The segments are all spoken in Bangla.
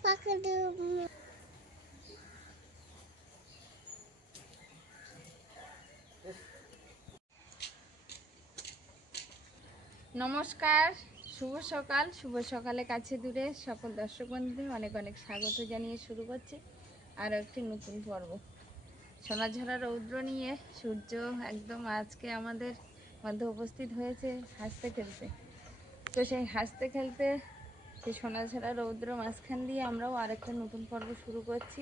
নমস্কার, শুভ সকাল। শুভ সকালে কাছে দূরে সকল দর্শক বন্ধুদের অনেক অনেক স্বাগত জানিয়ে শুরু করছি আরও একটি নতুন পর্ব। সোনাঝরা রৌদ্র নিয়ে সূর্য একদম আজকে আমাদের মধ্যে উপস্থিত হয়েছে হাসতে খেলতে। তো সেই হাসতে খেলতে সেই সোনাঝরা রৌদ্র মাঝখান দিয়ে আমরাও আরেকটা নতুন পর্ব শুরু করছি।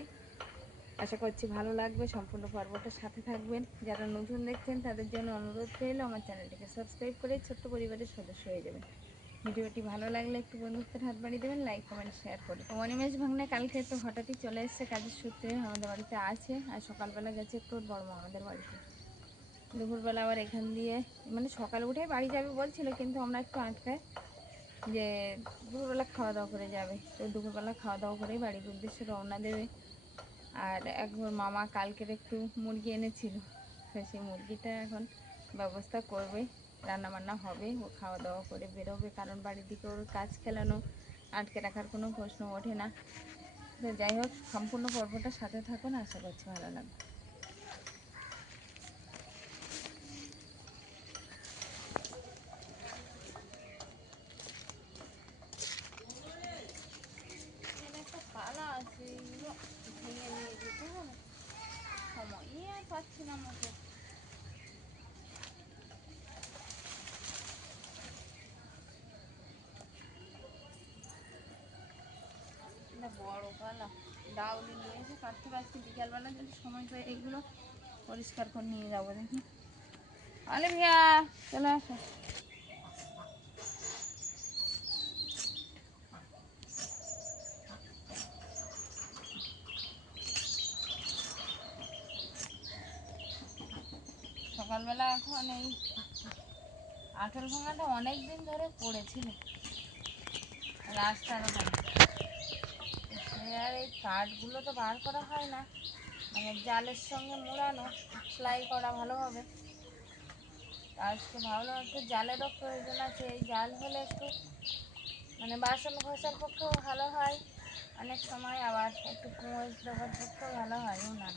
আশা করছি ভালো লাগবে, সম্পূর্ণ পর্বটার সাথে থাকবেন। যারা নতুন দেখছেন তাদের জন্য অনুরোধ রইল আমার চ্যানেলটিকে সাবস্ক্রাইব করে ছোট্ট পরিবারের সদস্য হয়ে যাবেন। ভিডিওটি ভালো লাগলে একটু বন্ধুত্বের হাত বাড়িয়ে দেবেন, লাইক কমেন্ট শেয়ার করে। অনিমেষ ভাঙনে কালকে একটু হঠাৎই চলে এসছে কাজের সূত্রে, আমাদের বাড়িতে আছে। আর সকালবেলা গেছে একটু বড় আমাদের বাড়িতে, দুপুরবেলা আবার এখান দিয়ে মানে সকালে উঠে বাড়ি যাবে বলছিল, কিন্তু আমরা একটু আটকায় যে দুপুরবেলা খাওয়া দাওয়া করে যাবে। তো দুপুরবেলা খাওয়া দাওয়া করেই বাড়ির উদ্দেশ্যে রওনা দেবে। আর একবার মামা কালকের একটু মুরগি এনেছিল, তো সেই মুরগিটা এখন ব্যবস্থা করবে, রান্নাবান্না হবে, ও খাওয়া দাওয়া করে বেরোবে। কারণ বাড়ির দিকে ওর কাজ খেলানো আটকে রাখার কোনো প্রশ্ন ওঠে না। তো যাই হোক, সম্পূর্ণ পর্বটার সাথে থাকুন, আশা করছি ভালো লাগবে। একটা পালা আছে, এগুলো ভেঙে নিয়ে যেতে হবে, সময়ই আর পাচ্ছি না মতো। বড় পালা ডাউলি নিয়ে এসে কাটতে পারছি, বিকালবেলা যদি সময় পাই এইগুলো পরিষ্কার করে নিয়ে যাবো। দেখি আলে ভাইয়া চলে আসো। সকালবেলা এখন এই আঠল ভাঙাটা অনেক দিন ধরে পড়েছিল রাস্তার ওখানে, সে আর এই কাঠগুলো তো বার করা হয় না, মানে জালের সঙ্গে মুড়ানো, সেলাই করা ভালোভাবে। আজকে ভাবলাম একটু জালেরও প্রয়োজন আছে, এই জাল হলে একটু মানে বাসন ঘষার পক্ষেও ভালো হয়, অনেক সময় আবার একটু কোঁচ দেওয়ার পক্ষেও ভালো হয় উনান।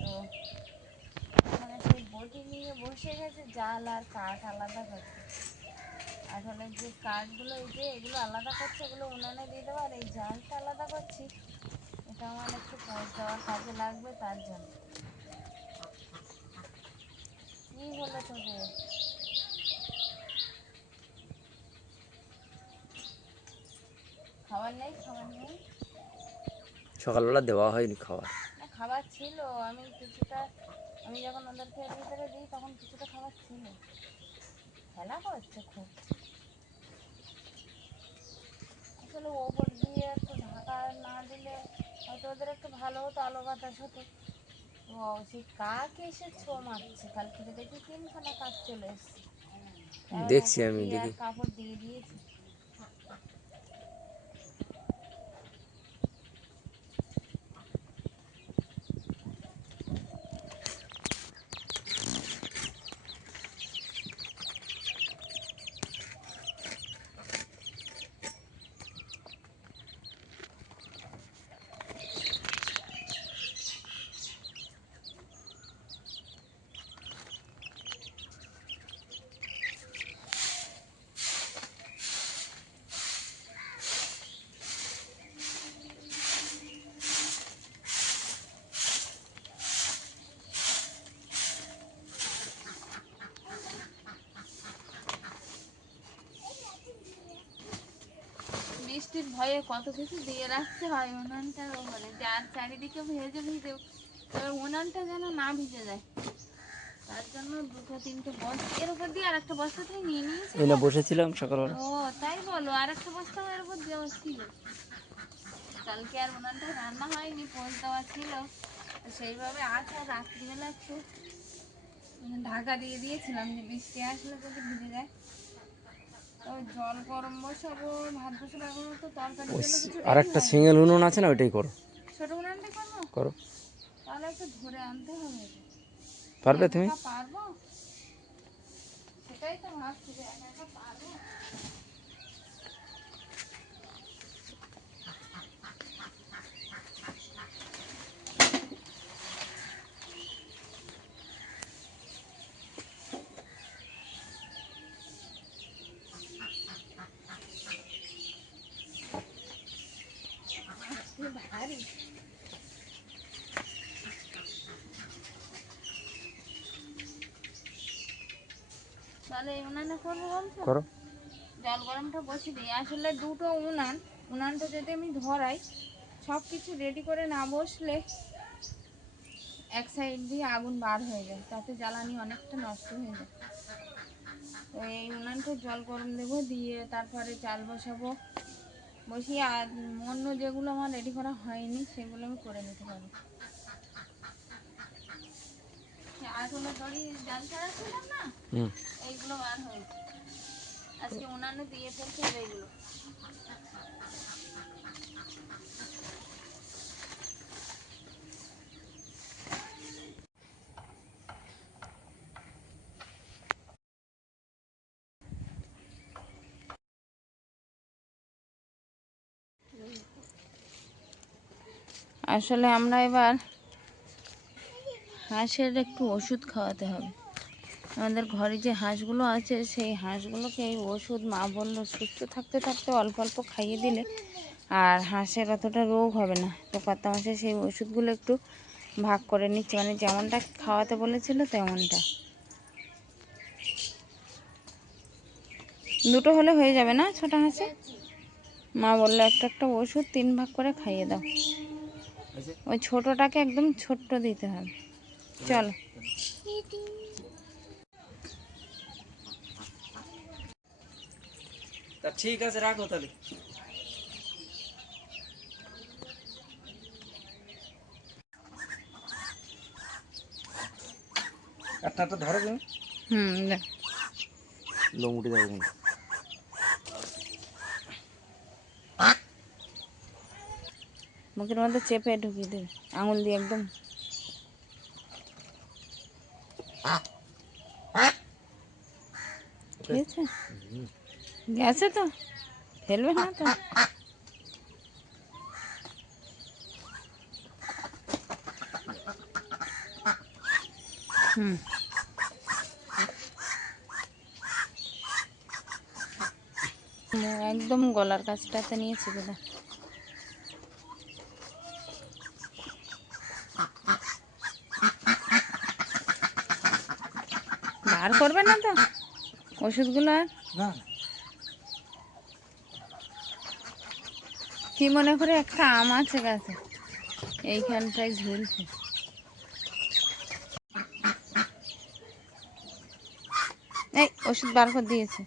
তো মানে সেই বটি নিয়ে বসে গেছে, জাল আর কাঠ আলাদা করছে। আসলে যে কাঠগুলো এই যে এগুলো আলাদা করছে, এগুলো উনানে দিয়ে দেবো, আর এই জালটা আলাদা করছি, এটা আমার একটু কোঁচ দেওয়ার কাজে লাগবে। তার জন্য কি হলো তোদের? খাবার নেই? খাবার নেই, সকালবেলা দেওয়া হয়নি খাবার। না খাবার ছিল, আমি কিছুটা, আমি যখন ওদেরকে ভিতরে দিই তখন কিছুটা খাবার ছিল। খেলা করছে খুব, আসলে ওপর দিয়ে একটু ঢাকা না দিলে হয়তো ওদের একটু ভালো হতো, আলো বাতাস হতো। ও সেই কাক এসে ছো মারছে, কালকে দেখি 3খানা কাক চলে এসছে, আর দেখছি ওপর আমি দিয়ে আর দেখি। কাপড় দিয়ে দিয়েছি। বৃষ্টির ভয়ে কত কিছু দিয়ে রাখতে হয় উনানটার ওপরে, যার চারিদিকে ভেজে ভিজে, এবার উনানটা যেন না ভিজে যায়, তার জন্য 2-3টে বস্তা এর উপর দিয়ে আর একটা বস্তা থেকে নিয়ে নিয়েছিল। এই না বসেছিলাম সকালবেলা। ও তাই বলো, আর একটা বস্তা এর উপর দেওয়া ছিল। কালকে আর উনানটা রান্না হয়নি, পোস্ট দেওয়া ছিল, সেইভাবে আছে। আর রাত্রিবেলা একটু ঢাকা দিয়ে দিয়েছিলাম যে বৃষ্টি আসলে যদি ভিজে যায়। তো জল গরম বসাবো, ভাত বসাবো, এখন তো তরকারির জন্য কিছু আর রেডি একটা হয়নি। সিঙ্গেল উনুন আছে না, ওইটাই করো। ছোট উনানটা করবো, করো, তাহলে একটু ধরে আনতে হবে। পারবে একা তুমি? একা পারবো? সেটাই তো ভাবছি যে একা একা পারবো। তাহলে এই উনানে করবো বলছো? করো। জল গরমটা বসিয়ে দিই। আসলে দুটো উনানটা যদি আমি ধরাই, সব কিছু রেডি করে না বসলে এক সাইড দিয়ে আগুন বার হয়ে যায়, তাতে জ্বালানি অনেকটা নষ্ট হয়ে যায়। তো এই উনানটা জল গরম দেবো, দিয়ে তারপরে চাল বসাবো। বসিয়ে আর অন্য যেগুলো আমার রেডি করা হয়নি সেগুলো আমি করে নিতে পারবো। আরগুলো দড়ি জাল ছাড়া ছিলাম না, এইগুলো বার হয়েছে। আজকে উনানে দিয়ে ফেলতে হবে এইগুলো। আসলে আমরা এবার হাঁসের একটু ওষুধ খাওয়াতে হবে। আমাদের ঘরে যে হাঁসগুলো আছে সেই হাঁসগুলোকে এই ওষুধ মা বললো সুস্থ থাকতে থাকতে অল্প অল্প খাইয়ে দিলে আর হাঁসের অতটা রোগ হবে না। তো কত মাসে সেই ওষুধগুলো একটু ভাগ করে নিচ্ছে, মানে যেমনটা খাওয়াতে বলেছিল তেমনটা। দুটো হলে হয়ে যাবে না ছোট হাঁসে? মা বললো একটা একটা ওষুধ 3 ভাগ করে খাইয়ে দাও। ওই ছোটটাকে একদম ছোট্ট দিতে হবে। চলো। তা ঠিক আছে, রাখো তাহলে। একটা একটা ধরো তুমি। দেখ। লোম উঠে যাবে কিন্তু। মুখের মধ্যে চেপে ঢুকিয়ে দেবে আঙুল দিয়ে একদম। খেয়েছে? গেছে তো, ফেলবে না তো। একদম গলার কাছটাতে নিয়েছি দাদা। বার করবে না তো ওষুধগুলো আর? না, কি মনে করে একটা আম আছে গাছে, এইখানটায় ঝুলছে। এই ওষুধ বার করে দিয়েছে।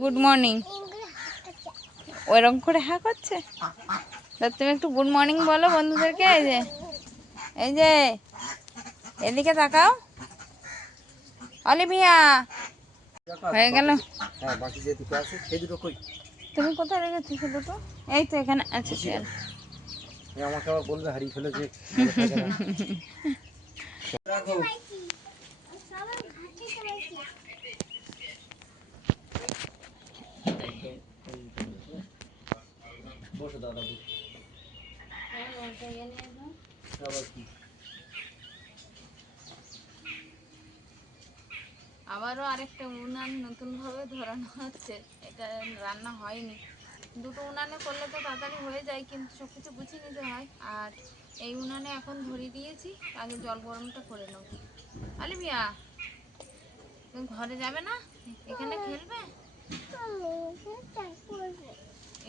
Good morning. ওইরকম করে হ্যাঁ করছে। তা তুমি একটু গুড মর্নিং বলো বন্ধুদেরকে। এই যে এই যে এদিকে তাকাও। অলিভিয়া হয়ে গেল। হ্যাঁ, বাকি যে দুটো আছে সেই দুটো কই? তুমি কোথায় রেখেছো সে দুটো? এই তো এখানে আছে চেয়ার। আমাকে আবার বলবে হারিয়ে ফেলেছে। রাখো। বসো দাদা, বসো। আবার কি? আবারও আরেকটা উনান নতুন ভাবে ধরানো হচ্ছে। এটা রান্না হয়নি। দুটো উনানে করলে তো তাড়াতাড়ি হয়ে যায়, কিন্তু সব কিছু গুছিয়ে নিতে হয়। আর এই উনানে এখন ধরিয়ে দিয়েছি, আগে জল গরমটা করে নেব। আলিবিয়া, তুমি ঘরে যাবে না? এখানে খেলবে?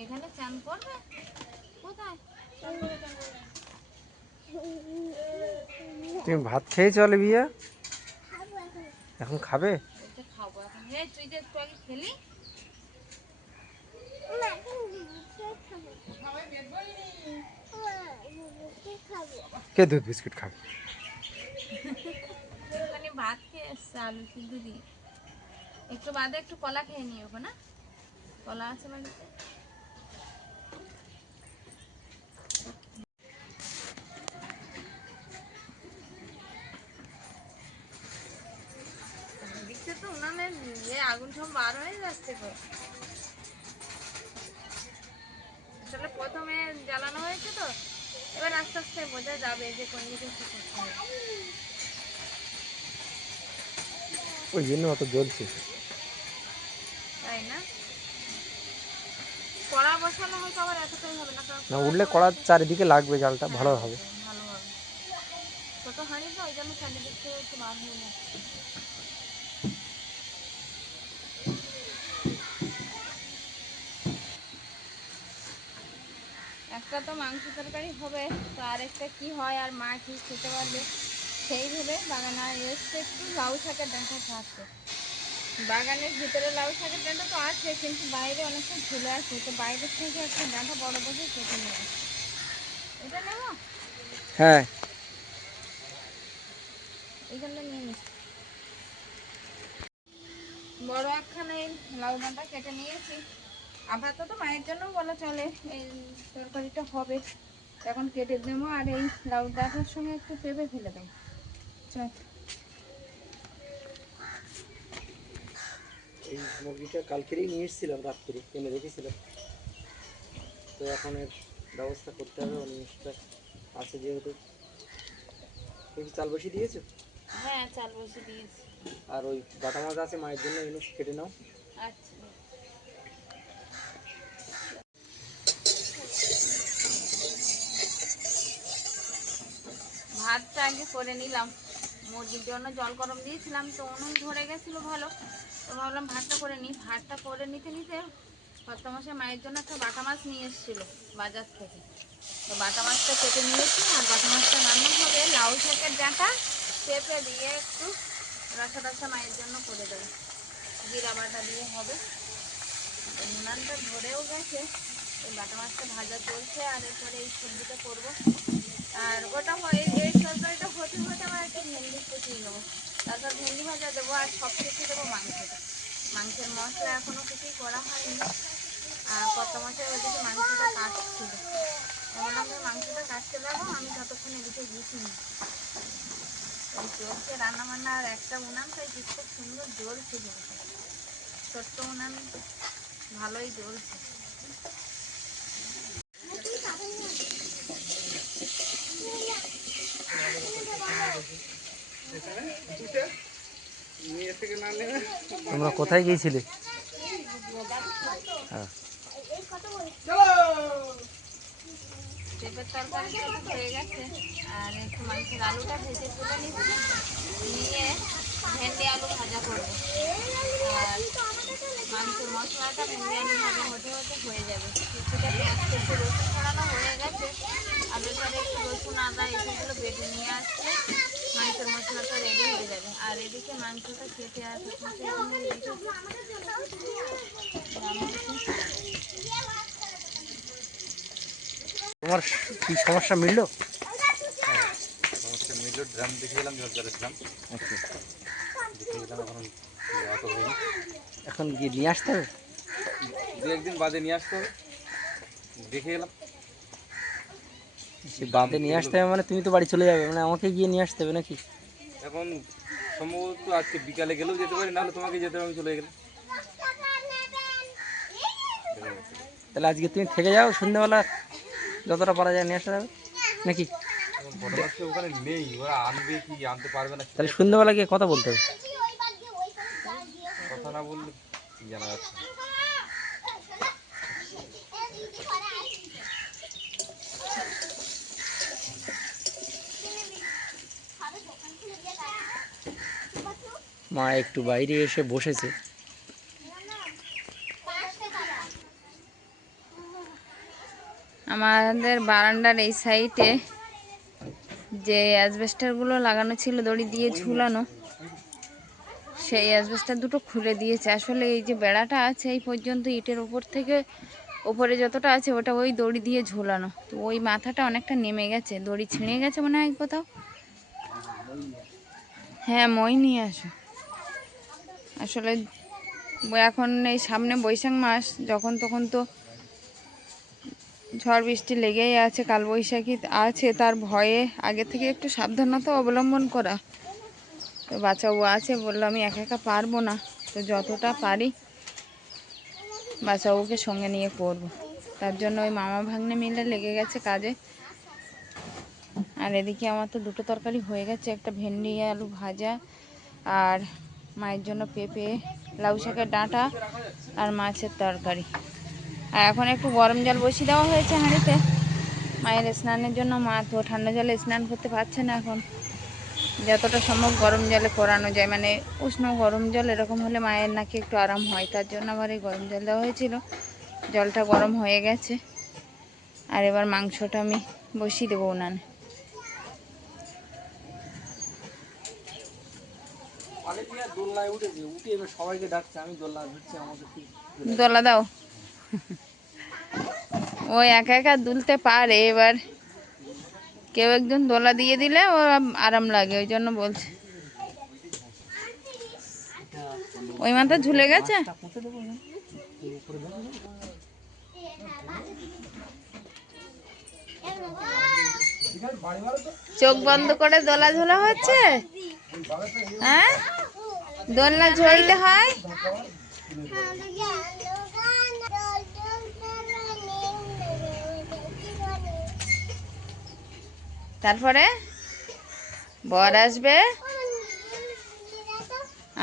এখানে চান করবে? কোথায়? তুমি ভাত খেয়েছো অলিভিয়া? এখন খাবে? বলছে খাবো এখন। এই তুই যে একটু আগে খেলি। কে দুধ বিস্কুট খাবে? মানে ভাত খেয়ে এসছে আলু সিদ্ধ দিয়ে। একটু বাদে একটু কলা খেয়ে নিও না, কলা আছে বাড়িতে। দিচ্ছে তো উনানে আগুন সব বার হয়ে যাচ্ছে তো। আসলে প্রথমে জ্বালানো হয়েছে তো, এবার আস্তে আস্তে বোঝা যাবে যে কোন দিকে কি করতে হবে। ওই জন্য অত জ্বলছে। তাই না? কড়া বসানো হয়তো আবার এতটাই হবে না, কারণ না, উঠলে কড়ার চারিদিকে লাগবে, জালটা ভালো হবে। ভালো হবে। ছোট ছোট হাঁড়ি তো ওই জন্য চারিদিক থেকে একটু বার হয়ে যাচ্ছে। একটা তো মাংস তরকারি হবে, তো আরেকটা কি হয় আর মা কি খেতে পারবে সেই ভেবে বাগানে এসছে একটু লাউ শাকের ডাঁটা খাচ্ছে। বাগানের ভিতরে লাউ শাকের ডাঁটা তো আছে, কিন্তু বাইরে অনেকটা ঝুলে আছে, তো বাইরের থেকে একটা ডাঁটা বড় দেখে কেটে নেব। এটা নেব, হ্যাঁ এইখানটা নিয়ে নিস। বড় একখানা এই লাউ ডাঁটা কেটে নিয়েছি। আপাতত মায়ের জন্য বলা চলে, এই তরকারিটা হবে এখন কেটে দেবো, আর এই লাউ ডাঁটার সঙ্গে একটু পেঁপে ফেলে দেবো। চল। এই মুরগিটা কালকেরই নিয়ে এসেছিলাম, রাত্রে কিনে রেখেছিলাম, তো এখন এর ব্যবস্থা করতে হবে। নিউজটা আছে যেহেতু। তুমি চাল বসিয়ে দিয়েছো? হ্যাঁ, চাল বসে দিয়েছি। আর ওই বাটা মাছ আছে মায়ের জন্য, এনে কেটে নাও। আচ্ছা, ভাতটা আগে করে নিলাম। মুরগির জন্য জল গরম দিয়েছিলাম, তো উনুন ধরে গেছিলো ভালো, তো ভাবলাম ভাতটা করে নিই। ভাতটা করে নিতে নিতে কর্তামশাই মায়ের জন্য একটা বাটা মাছ নিয়ে এসেছিলো বাজার থেকে, তো বাটা মাছটা কেটে নিয়েছি। আর বাটা মাছটা রান্না হবে লাউ শাকের ডাঁটা পেঁপে দিয়ে, একটু রসা রসা মায়ের জন্য করে দেবো, জিরা বাটা দিয়ে হবে। উনানটা ধরেও গেছে, এই বাটা মাছটা ভাজা চলছে, আর এরপরে এই সবজিটা করবো। আর ওটা এই তরকারিটা হতে হতে আমার একটু ভেন্ডি কুচিয়ে নেবো, তারপর ভেন্ডি ভাজা দেবো, আর সব শেষে দেবো মাংসটা। মাংসের মশলা এখনো কিছুই করা হয়নি। আর কত মশাই ওইদিকে মাংসটা কাটছিল, বললাম যে মাংসটা কাটতে লাগো, আমি ততক্ষণ এদিকে গুছিয়ে নিই। এই চলছে রান্না বান্না, আর একটা উনান তাই কি খুব সুন্দর জ্বলছে, কিন্তু ছোট্ট উনান ভালোই জ্বলছে। তোমরা কোথায় গিয়েছিলে? হ্যাঁ, পেঁপের তরকারিটা তো হয়ে গেছে, আর একটু মাংসের আলুটা ভেজে তুলে নিচ্ছি, নিয়ে ভেন্ডি আলু ভাজা করবো। আর মাংসের মশলাটা ভেন্ডি আলু ভাজা হতে হতে হয়ে যাবে। কিছুটা পেঁয়াজ কেটে রসুন ছড়ানো হয়ে গেছে, আর এবারে একটু রসুন আদা এসবগুলো বেটে নিয়ে আসলে মাংসের মশলাটা রেডি হয়ে যাবে। আর এদিকে মাংসটা কেটে আর তোমার কি সমস্যা মিললো? সমস্যা মিলল, ড্রাম দেখে এলাম, জল ড্রাম আচ্ছা, দেখে এলাম, এখন নেওয়া তো হয়নি। এখন গিয়ে নিয়ে আসতে হবে? দু একদিন বাদে নিয়ে আসতে হবে, দেখে এলাম। সে বাদে নিয়ে আসতে হবে মানে তুমি তো বাড়ি চলে যাবে, মানে আমাকে গিয়ে নিয়ে আসতে হবে নাকি? এখন সম্ভবত আজকে বিকালে গেলেও যেতে পারি, নাহলে তোমাকে যেতে হবে, আমি চলে গেলাম। তাহলে আজকে তুমি থেকে যাও, সন্ধ্যেবেলা যতটা পারা যায় নিয়ে আসতে হবে নাকি? এখন ঘটনা হচ্ছে ওখানে নেই, ওরা আনবে কি আনতে পারবে না, তাহলে সন্ধ্যেবেলা গিয়ে কথা বলতে হবে। কথা না বললে কি জানা যাচ্ছে। মা একটু বাইরে এসে বসেছে। আমাদের বারান্দার এই সাইডে যে অ্যাসবেস্টারগুলো লাগানো ছিল দড়ি দিয়ে ঝুলানো, সেই অ্যাসবেস্টার দুটো খুলে দিয়েছে। আসলে এই যে বেড়াটা আছে এই পর্যন্ত, ইটের ওপর থেকে ওপরে যতটা আছে ওটা ওই দড়ি দিয়ে ঝুলানো, তো ওই মাথাটা অনেকটা নেমে গেছে, দড়ি ছিঁড়ে গেছে মনে হয় কোথাও। হ্যাঁ, মই নিয়ে আসো। আসলে এখন এই সামনে বৈশাখ মাস, যখন তখন তো ঝড় বৃষ্টি লেগেই আছে, কালবৈশাখী আছে, তার ভয়ে আগে থেকে একটু সাবধানতা অবলম্বন করা। তো বাচ্চাও আছে, বললো আমি একা একা পারবো না, তো যতটা পারি বাচ্চাওকে সঙ্গে নিয়ে করব। তার জন্য ওই মামা ভাগ্নে মিলে লেগে গেছে কাজে। আর এদিকে আমার তো দুটো তরকারি হয়ে গেছে, একটা ভেন্ডি আলু ভাজা, আর মায়ের জন্য পেঁপে লাউ শাকের ডাঁটা আর মাছের তরকারি। আর এখন একটু গরম জল বসিয়ে দেওয়া হয়েছে হাঁড়িতে মায়ের স্নানের জন্য। মা তো ঠান্ডা জলে স্নান করতে পারছে না এখন, যতটা সম্ভব গরম জলে করানো যায়, মানে উষ্ণ গরম জল এরকম হলে মায়ের নাকি একটু আরাম হয়, তার জন্য আবার এই গরম জল দেওয়া হয়েছিল। জলটা গরম হয়ে গেছে, আর এবার মাংসটা আমি বসিয়ে দেবো উনানে। অলিভিয়া দোলনায় উঠেছে, উঠে এবার সবাইকে ডাকছে, আমি দোলনা ধরছি, আমাকে দোলা দাও। ও একা একা দুলতে পারে, এবার কেউ একজন দোলা দিয়ে দিলে ও আরাম লাগে, ওই জন্য বলছে। ওই মাথা ঝুলে গেছে। পুঁতে দেবো না? উপরে দেবো না? চোখ বন্ধ করে দোলা ঝোলা হচ্ছে। হ্যাঁ, দোলনা ঝুলতে হয়। তারপরে বর আসবে,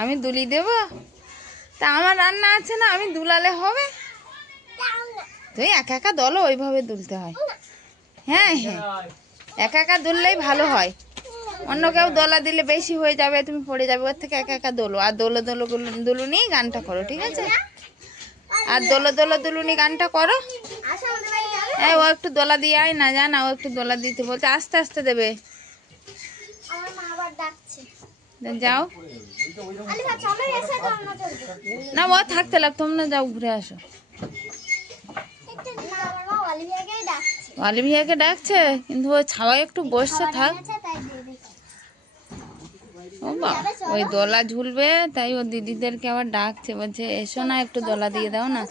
আমি দুলি দেব। তা আমার রান্না আছে না, আমি দুলালে হবে? তুই একা একা দোলো, ওইভাবে দুলতে হয়। হ্যাঁ হ্যাঁ, একা একা দুললেই ভালো হয়, অন্য কেউ দোলা দিলে বেশি হয়ে যাবে, তুমি পড়ে যাবে। ওর থেকে একা একা দোলো, আর দোলো দোলো দুলুনি গানটা করো, ঠিক আছে? আর দোলো দোলো দুলুনি গানটা করো। ও একটু দোলা দিয়ে আয় না, জানা ও একটু দোলা দিতে বলছে, আস্তে আস্তে দেবে। যাও না, ও থাকতে লাগ, তোমরা যাও ঘুরে আসো। অলিভিয়াকে ডাকছে, কিন্তু ও ছাওয়ায় একটু বসে থাক। ও বাবা, ওই দোলা ঝুলবে তাই ও দিদিদেরকে আবার ডাকছে, বলছে এসো না, একটু দোলা দিয়ে দাও না।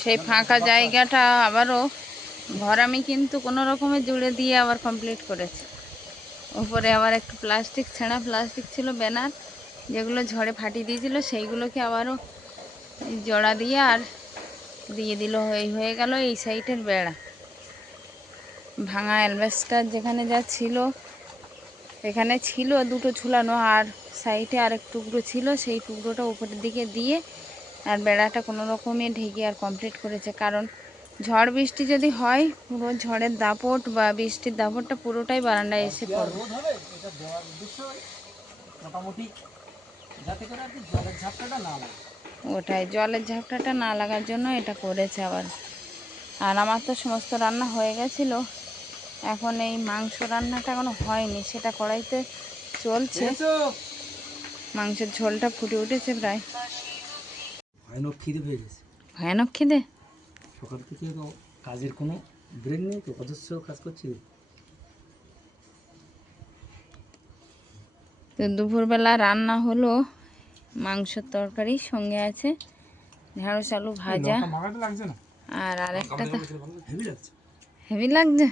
সেই ফাঁকা জায়গাটা আবারও ঘর আমি কিন্তু কোনো রকমে জুড়ে দিয়ে আবার কমপ্লিট করেছি। উপরে আবার একটু প্লাস্টিক ছেঁড়া প্লাস্টিক ছিল ব্যানার, যেগুলো ঝড়ে ফাটিয়ে দিয়েছিল, সেইগুলোকে আবারও জোড়া দিয়ে আর দিয়ে দিল, হয়ে গেল এই সাইডের বেড়া। ভাঙা অ্যালবেস্টার যেখানে যা ছিল, এখানে ছিল দুটো ঝুলানো, আর সাইডে আরেক টুকরো ছিল, সেই টুকরোটা উপরের দিকে দিয়ে আর বেড়াটা কোনো রকমে ঢেকে আর কমপ্লিট করেছে। কারণ ঝড় বৃষ্টি যদি হয়, পুরো ঝড়ের দাপট বা বৃষ্টির দাপটটা পুরোটাই বারান্দায় এসে পড়বে। মোটামুটি যাতে করে আর কি জলের ঝাপটাটা না লাগে। ওটাই, জলের ঝাপটাটা না লাগার জন্য এটা করেছে আবার। আর আমার তো সমস্ত রান্না হয়ে গেছিলো, এখন এই মাংস রান্নাটা এখনো হয়নি, সেটা কড়াইতে চলছে। মাংসের ঝোলটা ফুটে উঠেছে প্রায়। ভয়ানক খিদে পেয়ে গেছে, ভয়ানক খিদে। সকাল থেকে তো কাজের কোনো ব্রেক নেই, তো অজস্র কাজ করছি। তো দুপুরবেলা রান্না হলো মাংসের তরকারি, সঙ্গে আছে ঢেঁড়স আলু ভাজা, আর আরেকটা তো হেভি লাগছে।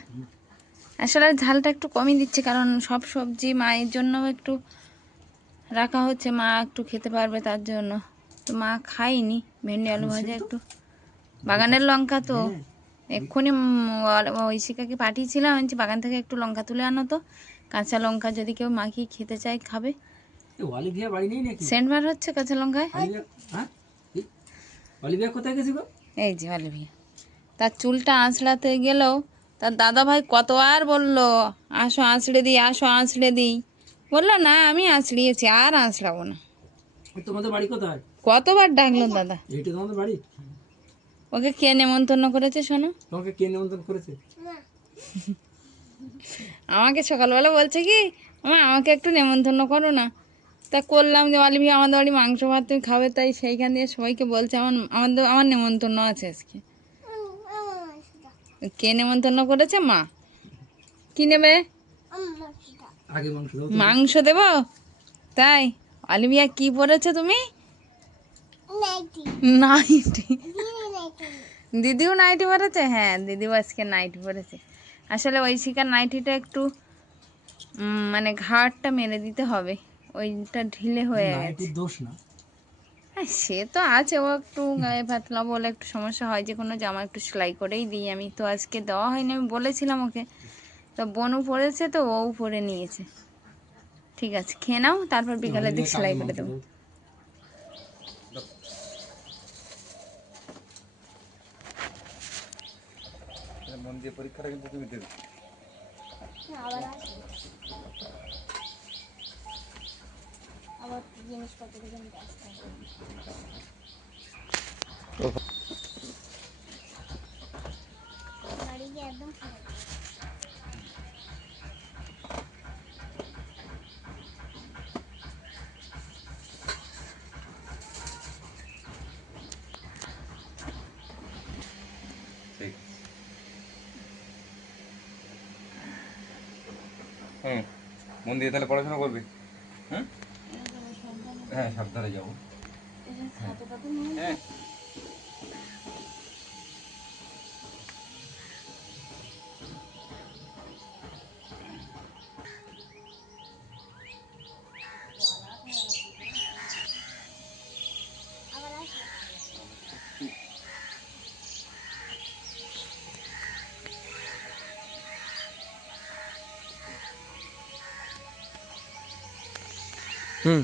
আসলে ঝালটা একটু কমই দিচ্ছে, কারণ সব সবজি মায়ের জন্য একটু রাখা হচ্ছে, মা একটু খেতে পারবে তার জন্য। তো মা খাইনি, ভেন্ডি আলু ভাজা একটু, বাগানের লঙ্কা তো এক্ষুনি ঐশিকাকে পাঠিয়েছিলাম, আমি বাগান থেকে একটু লঙ্কা তুলে আনো তো, কাঁচা লঙ্কা যদি কেউ মাখিয়ে খেতে চায় খাবে। অলিভিয়া বাড়ি নেই নাকি? সেন্ট বার হচ্ছে কাঁচা লঙ্কায়। হ্যাঁ, অলিভিয়া কোথায় গেছি গো? এই যে অলিভিয়া, তার চুলটা আঁচড়াতে গেলেও তার দাদা ভাই কতবার বললো আসো আঁচড়ে দিই, আসো আঁচড়ে দিই, বললো না আমি আঁচড়িয়েছি, আর আঁচড়াবো না। তোমাদের বাড়ি কোথায়? কতবার ডাকলো দাদা। এইটা তোমাদের বাড়ি? ওকে কে নেমন্তন্ন করেছে শোনো? তোমাকে কে নিমন্ত্রণ করেছে? আমাকে সকালবেলা বলছে কি, আমাকে একটু নেমন্তন্ন করো না। তা করলাম, যে অলিভিয়া আমাদের বাড়ি মাংস ভাত তুমি খাবে, তাই সেইখান দিয়ে সবাইকে বলছে আমার নেমন্তন্ন আছে আজকে। কে নেমন্তন্ন করেছে? মা। কি নেবে? আগে মাংস দাও। মাংস দেব। তাই অলিভিয়া কি পরেছো তুমি? নাইটি। দিদিও নাইটি পরেছে? হ্যাঁ, দিদিও আজকে নাইটি পরেছে। আসলে ঐশিকার নাইটিটা একটু মানে ঘাড়টা মেরে দিতে হবে, ওইটা ঢিলে হয়ে গেছে। দোষ না, হ্যাঁ সে তো আছে, ও একটু গায়ে পাতলা বলে একটু সমস্যা হয়, যে কোনো জামা একটু সেলাই করেই দিই আমি। তো আজকে দেওয়া হয়নি, আমি বলেছিলাম ওকে, তো বনু পরেছে তো ও পরে নিয়েছে। ঠিক আছে, খেয়ে নাও, তারপর বিকালের দিক সেলাই করে দেবো। মন দিয়ে পরীক্ষাটা কিন্তু তুমি দেবে। আবার জিনিসপত্র থেকে আমি ব্যস্ত হবো। বাড়ি গিয়ে একদম খারাপ। ঠিক হুম, মন দিয়ে তাহলে পড়াশোনা করবি। হুম, হ্যাঁ সাবধানে যাবো। হ্যাঁ হুম।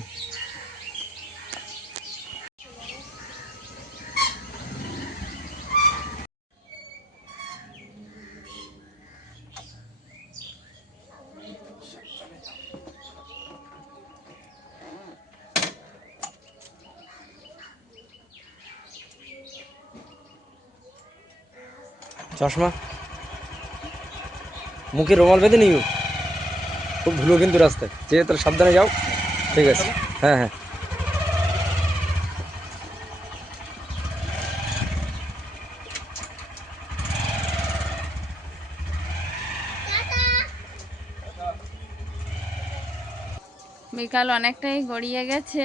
চশমা মুখে রুমাল বেঁধে নিও, খুব ধুলো কিন্তু রাস্তায়, যে তাহলে সাবধানে যাও। ঠিক আছে, হ্যাঁ হ্যাঁ। বিকাল অনেকটাই গড়িয়ে গেছে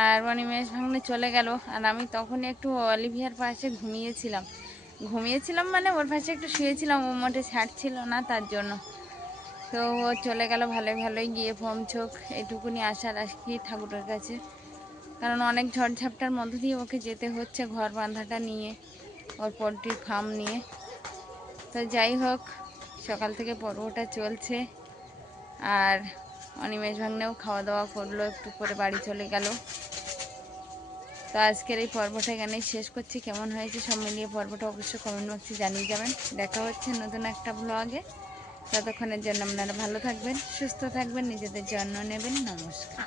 আর অনিমেষ ভাঙনে চলে গেল। আর আমি তখনই একটু অলিভিয়ার পাশে ঘুমিয়েছিলাম মানে ওর পাশে একটু শুয়েছিলাম, ও মোটে ছাড়ছিল না তার জন্য। তো ও চলে গেল ভালোই ভালোই, গিয়ে ফর্ম চোখ এটুকুনি আসার আসি ঠাকুরের কাছে, কারণ অনেক ঝড়ঝাপটার মধ্য দিয়ে ওকে যেতে হচ্ছে ঘর বাঁধাটা নিয়ে, ওর পোলট্রি ফার্ম নিয়ে। তো যাই হোক, সকাল থেকে পর্বটা চলছে আর অনিমেষ ভাগ্নেও খাওয়া দাওয়া করলো, একটু করে বাড়ি চলে গেল। তো আজকের এই পর্বটা এখানেই শেষ করছি। কেমন হয়েছে সব মিলিয়ে পর্বটা অবশ্যই কমেন্ট বক্সে জানিয়ে যাবেন। দেখা হচ্ছে নতুন একটা ব্লগে। ততক্ষণের জন্য আপনারা ভালো থাকবেন, সুস্থ থাকবেন, নিজেদের যত্ন নেবেন। নমস্কার।